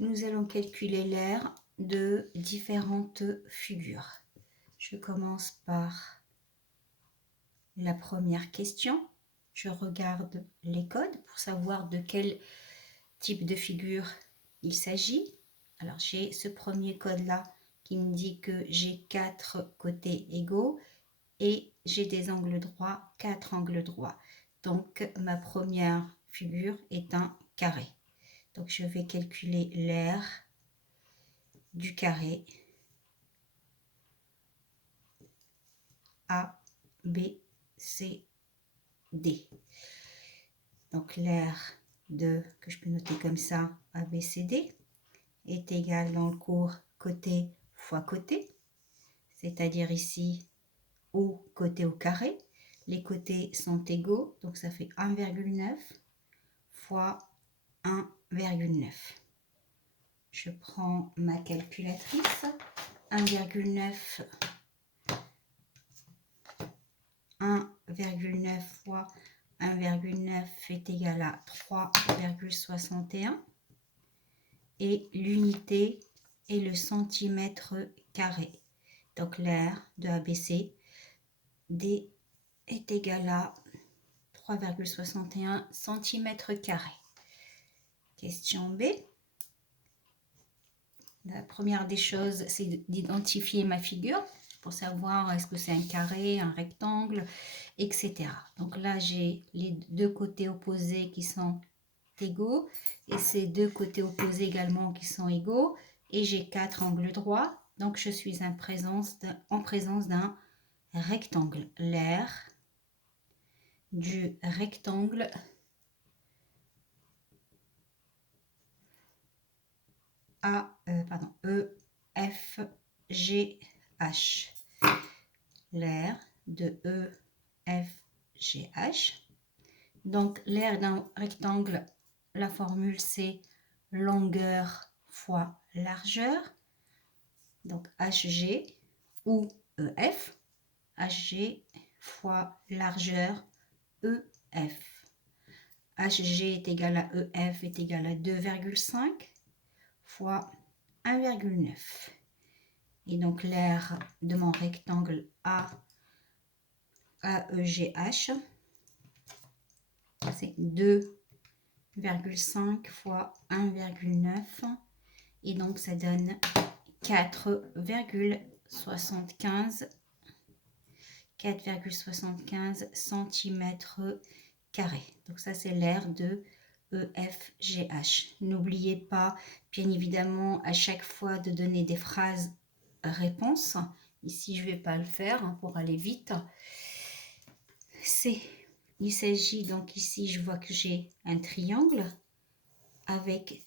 Nous allons calculer l'aire de différentes figures. Je commence par la première question. Je regarde les codes pour savoir de quel type de figure il s'agit. Alors j'ai ce premier code-là qui me dit que j'ai 4 côtés égaux et j'ai des angles droits, 4 angles droits. Donc ma première figure est un carré. Donc je vais calculer l'aire du carré A, B, C, D. Donc l'aire que je peux noter comme ça, A, B, C, D, est égal dans le cours côté fois côté, c'est-à-dire ici au côté au carré. Les côtés sont égaux, donc ça fait 1,9 fois 1,9. Je prends ma calculatrice. 1,9 fois 1,9 est égal à 3,61 et l'unité est le centimètre carré. Donc l'aire de ABC D est égal à 3,61 cm². Question B. La première des choses, c'est d'identifier ma figure pour savoir est-ce que c'est un carré, un rectangle, etc. Donc là, j'ai les deux côtés opposés qui sont égaux et ces deux côtés opposés également qui sont égaux et j'ai 4 angles droits. Donc je suis en présence d'un rectangle. L'aire du rectangle EFGH. L'aire de EFGH. Donc l'aire d'un rectangle, la formule c'est longueur fois largeur. Donc HG ou EF. HG fois largeur EF. HG est égal à EF est égal à 2,5 fois 1,9. Et donc l'aire de mon rectangle AEGH, c'est 2,5 fois 1,9. Et donc ça donne 4,75 cm². Donc ça c'est l'aire de EFGH. N'oubliez pas, bien évidemment, à chaque fois de donner des phrases réponses. Ici, je ne vais pas le faire pour aller vite. Il s'agit donc ici, je vois que j'ai un triangle avec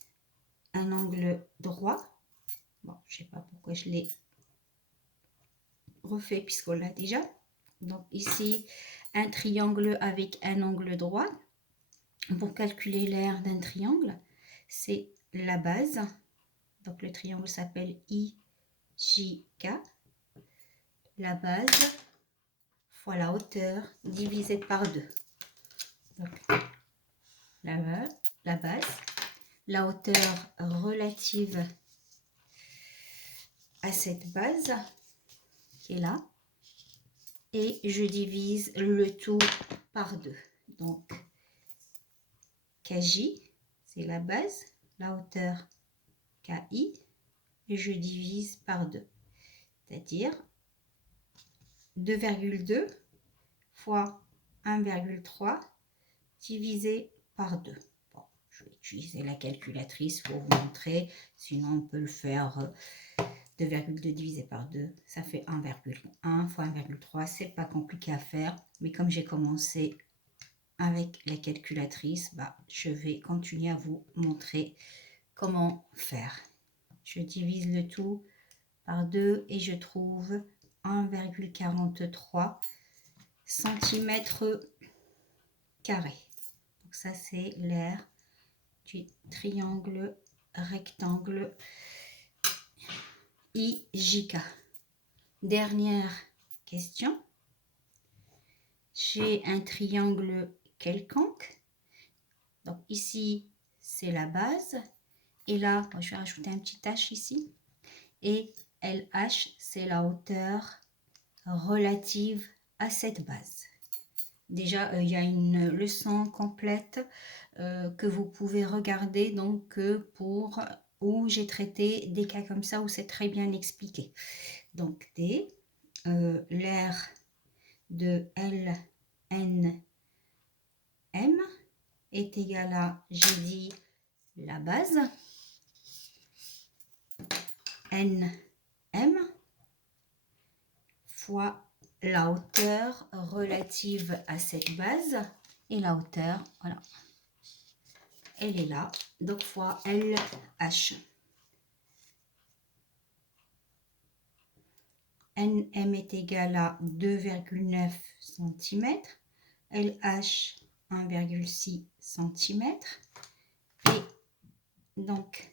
un angle droit. Bon, je ne sais pas pourquoi je l'ai refait puisqu'on l'a déjà. Donc ici, un triangle avec un angle droit. Pour calculer l'aire d'un triangle, c'est la base. Donc le triangle s'appelle IJK. La base fois la hauteur divisée par 2. Donc la base, la hauteur relative à cette base qui est là. Et je divise le tout par 2. Donc KJ, c'est la base, la hauteur KI, et je divise par 2. C'est-à-dire 2,2 fois 1,3 divisé par 2. Bon, je vais utiliser la calculatrice pour vous montrer, sinon on peut le faire 2,2 divisé par 2, ça fait 1,1 fois 1,3, c'est pas compliqué à faire, mais comme j'ai commencé avec la calculatrice, je vais continuer à vous montrer comment faire. Je divise le tout par 2 et je trouve 1,43 cm². Donc ça c'est l'aire du triangle rectangle IJK. Dernière question. J'ai un triangle quelconque. Donc ici c'est la base Et là, je vais rajouter un petit H ici. Et LH, c'est la hauteur relative à cette base. Déjà, il y a une leçon complète que vous pouvez regarder donc où j'ai traité des cas comme ça où c'est très bien expliqué. Donc D, l'air de LNM est égal à, j'ai dit, la base NM fois la hauteur relative à cette base. Et la hauteur, voilà, elle est là, donc fois LH. NM est égal à 2,9 cm, LH 1,6 cm, et donc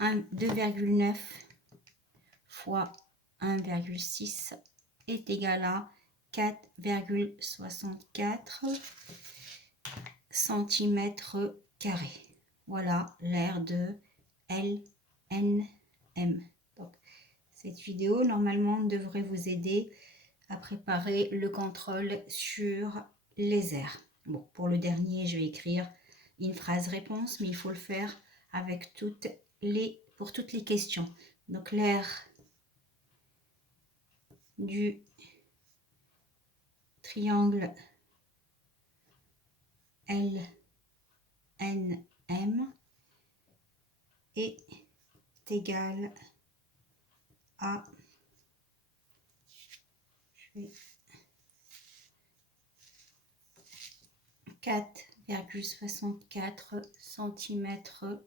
2,9 fois 1,6 est égal à 4,64 cm². Voilà l'aire de LNM. Donc, cette vidéo, normalement, devrait vous aider à préparer le contrôle sur les airs. Bon, pour le dernier, je vais écrire une phrase réponse, mais il faut le faire avec pour toutes les questions. Donc, l'aire du triangle LNM est égal à 4,64 cm².